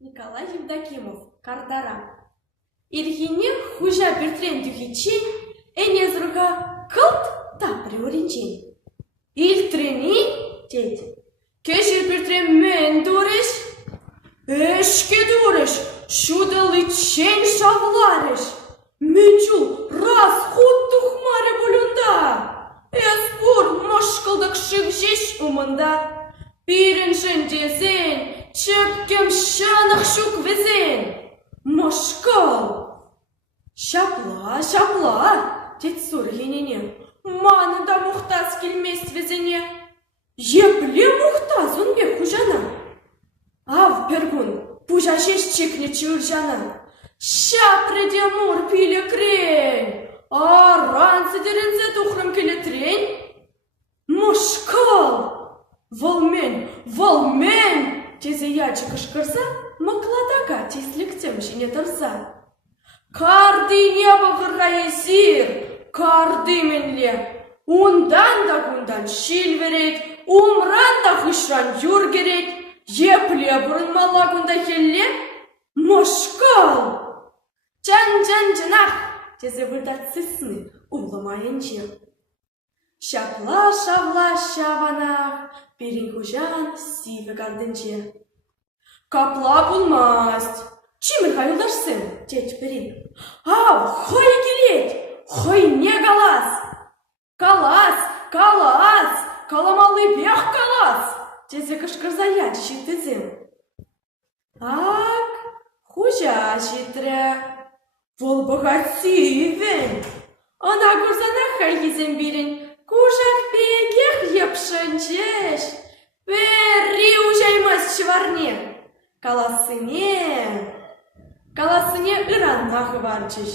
Николай Евдокимов, Кардара. Ирхине хужа бертрен дюхичен, энезруга кылт та приоричен. Илтрени, дед, кешер бертрен мен дуреш, эшке дуреш, шудалычен шавлареш. Менчул раз худ тухмаре болунда, эспур мошкылдык шыгжеш умында. Пиреншен дезен, чепкем шанах шук везен. Мошкал! Шапла, шапла, дед сургенене, манында мухтаз келмес везене. Епле мухтаз он бе хужана. Ав пергун, пужашеш чекне чуржана. Шапреде мур пиле крень, а ранцы дерензе тухрым келе трень. Мошкал! Волмен! Тезе ячык ышкырса, макладака тисліктем жіне тұрса. Карды небо ғырға есір, карды менле. Ундан да гундан шил верет, умран да хышран юр керет. Епле бұрынмала гунда келле. Мошкал! Жан-жан-жанақ! Тезе вырдат сысны, уламайын жел. Шапла-шавла шаванақ, берін хужан сиві гардынче. Капла булмасть. Чимір хайылдарсын, дед берін. Ау, хой келет, хой не калас. Калас, калас, каламалы бех калас. Тезе кышкырзая житізім. Ак, хужа житрі. Вол богативен. Ана курзана хайгізім берін. Кужак пегех епшынчеш. Берри ужаймас чварне. Каласыне ыраннах варчыш.